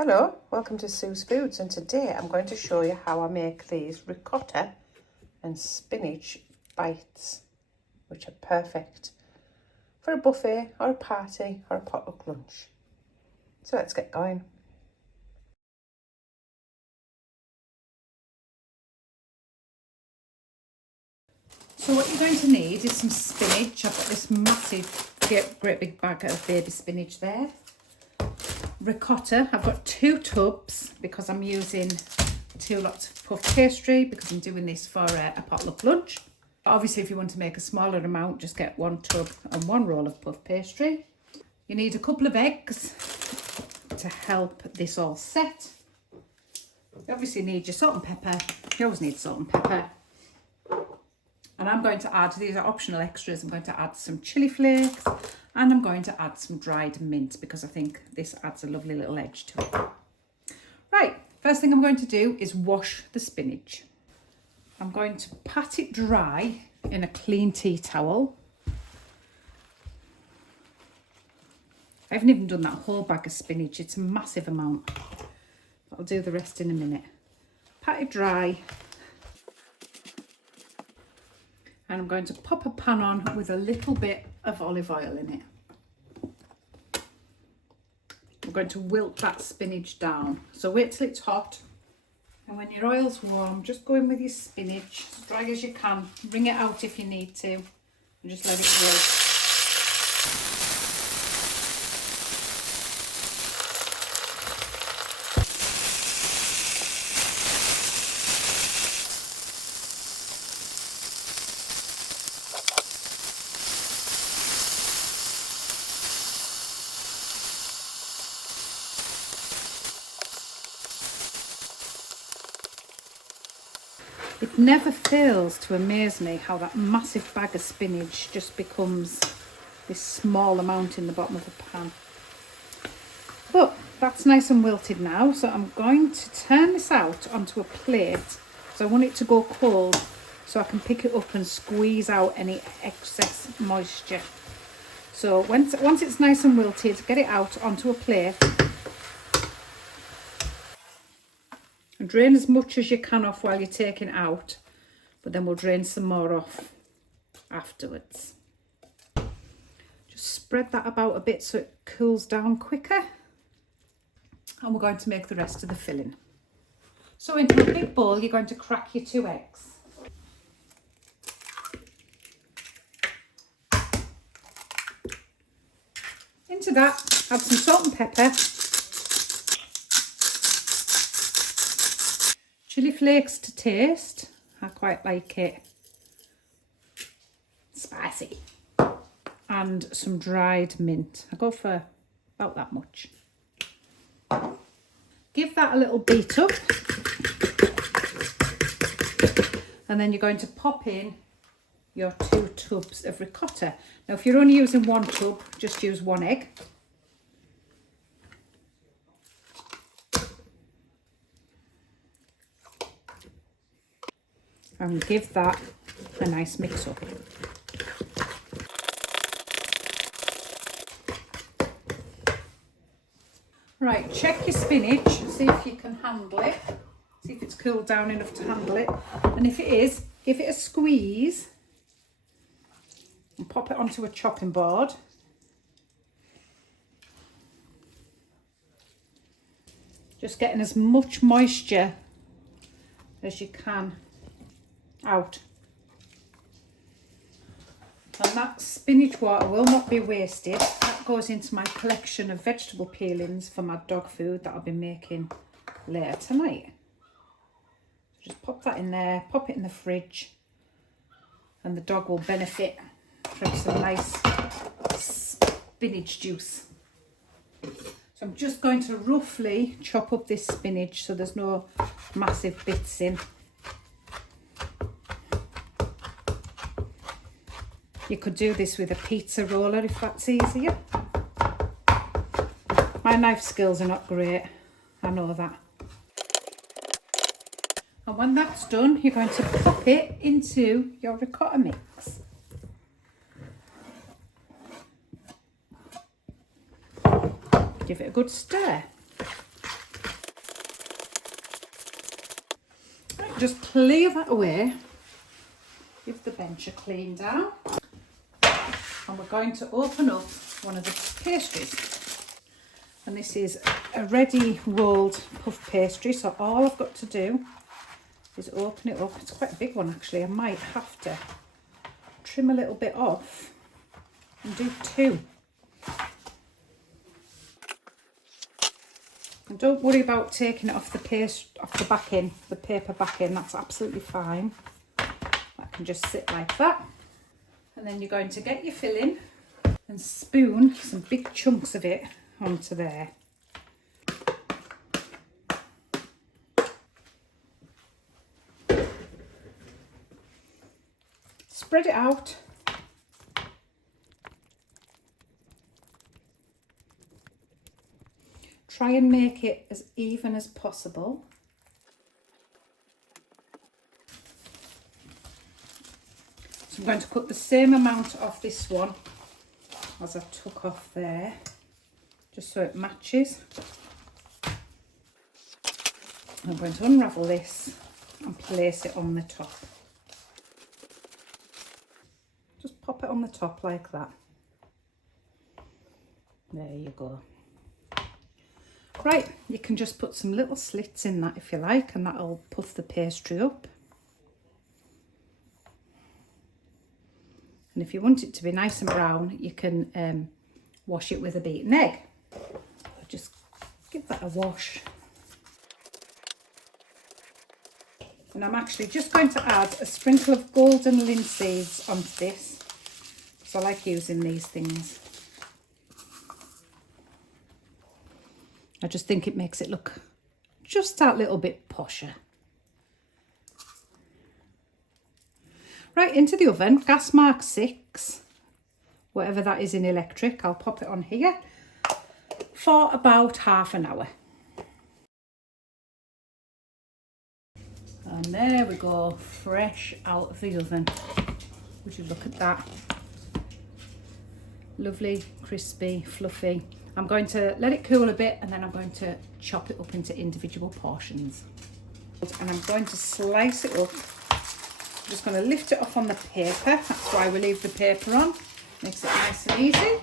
Hello, welcome to Sue's Foods, and today I'm going to show you how I make these ricotta and spinach bites, which are perfect for a buffet or a party or a potluck lunch. So let's get going. So what you're going to need is some spinach. I've got this massive, great big bag of baby spinach there. Ricotta, I've got 2 tubs because I'm using 2 lots of puff pastry because I'm doing this for a potluck lunch. Obviously, if you want to make a smaller amount, just get 1 tub and 1 roll of puff pastry. You need a couple of eggs to help this all set. You obviously need your salt and pepper. You always need salt and pepper. And I'm going to add, these are optional extras, I'm going to add some chili flakes and I'm going to add some dried mint because I think this adds a lovely little edge to it. Right, first thing I'm going to do is wash the spinach. I'm going to pat it dry in a clean tea towel. I haven't even done that whole bag of spinach, it's a massive amount. I'll do the rest in a minute. Pat it dry. And I'm going to pop a pan on with a little bit of olive oil in it. We're going to wilt that spinach down. So wait till it's hot. And when your oil's warm, just go in with your spinach as dry as you can. Wring it out if you need to. And just let it wilt. It never fails to amaze me how that massive bag of spinach just becomes this small amount in the bottom of the pan. But that's nice and wilted now, so I'm going to turn this out onto a plate. So I want it to go cold so I can pick it up and squeeze out any excess moisture. So once it's nice and wilted, get it out onto a plate. And drain as much as you can off while you're taking it out, but then we'll drain some more off afterwards. Just spread that about a bit so it cools down quicker. And we're going to make the rest of the filling. So into a big bowl, you're going to crack your 2 eggs. Into that, add some salt and pepper. Chili flakes to taste. I quite like it spicy. And some dried mint. I go for about that much. Give that a little beat up. And then you're going to pop in your 2 tubs of ricotta. Now if you're only using 1 tub, just use 1 egg. And give that a nice mix up. Right, check your spinach, see if you can handle it. See if it's cooled down enough to handle it. And if it is, give it a squeeze and pop it onto a chopping board. Just getting as much moisture as you can out. And that spinach water will not be wasted. That goes into my collection of vegetable peelings for my dog food that I'll be making later tonight. Just pop that in there, pop it in the fridge, and the dog will benefit from some nice spinach juice. So I'm just going to roughly chop up this spinach so there's no massive bits in. You could do this with a pizza roller if that's easier. My knife skills are not great, I know that. And when that's done, you're going to pop it into your ricotta mix. Give it a good stir. just clear that away. Give the bench a clean down. And we're going to open up one of the pastries. And this is a ready rolled puff pastry. So all I've got to do is open it up. It's quite a big one actually. I might have to trim a little bit off and do 2. And don't worry about taking it off the backing, the paper backing. That's absolutely fine. That can just sit like that. And then you're going to get your filling and spoon some big chunks of it onto there. Spread it out. Try and make it as even as possible. So I'm going to cut the same amount off this one as I took off there, just so it matches. I'm going to unravel this and place it on the top. Just pop it on the top like that. There you go. Right, you can just put some little slits in that if you like, and that'll puff the pastry up. And if you want it to be nice and brown, you can wash it with a beaten egg. Just give that a wash. And I'm actually just going to add a sprinkle of golden linseeds onto this, because I like using these things. I just think it makes it look just that little bit posher. Right, into the oven, gas mark 6, whatever that is in electric. I'll pop it on here for about half an hour. And there we go, fresh out of the oven. Would you look at that? Lovely, crispy, fluffy. I'm going to let it cool a bit and then I'm going to chop it up into individual portions. And I'm going to slice it up. I'm just going to lift it off on the paper. That's why we leave the paper on. Makes it nice and easy.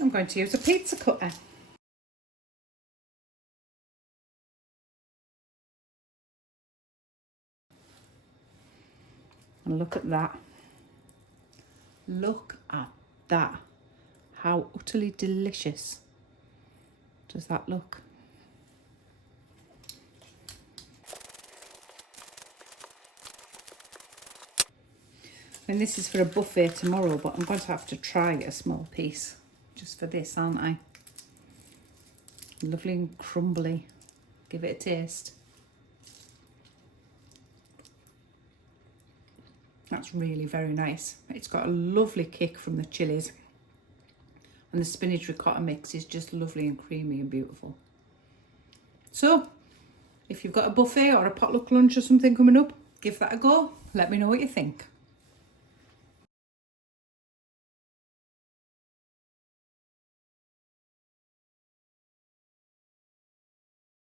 I'm going to use a pizza cutter. And look at that. Look at that. How utterly delicious does that look? And this is for a buffet tomorrow, but I'm going to have to try a small piece just for this, aren't I? Lovely and crumbly. Give it a taste. That's really very nice. It's got a lovely kick from the chilies. And the spinach ricotta mix is just lovely and creamy and beautiful. So, if you've got a buffet or a potluck lunch or something coming up, give that a go. Let me know what you think.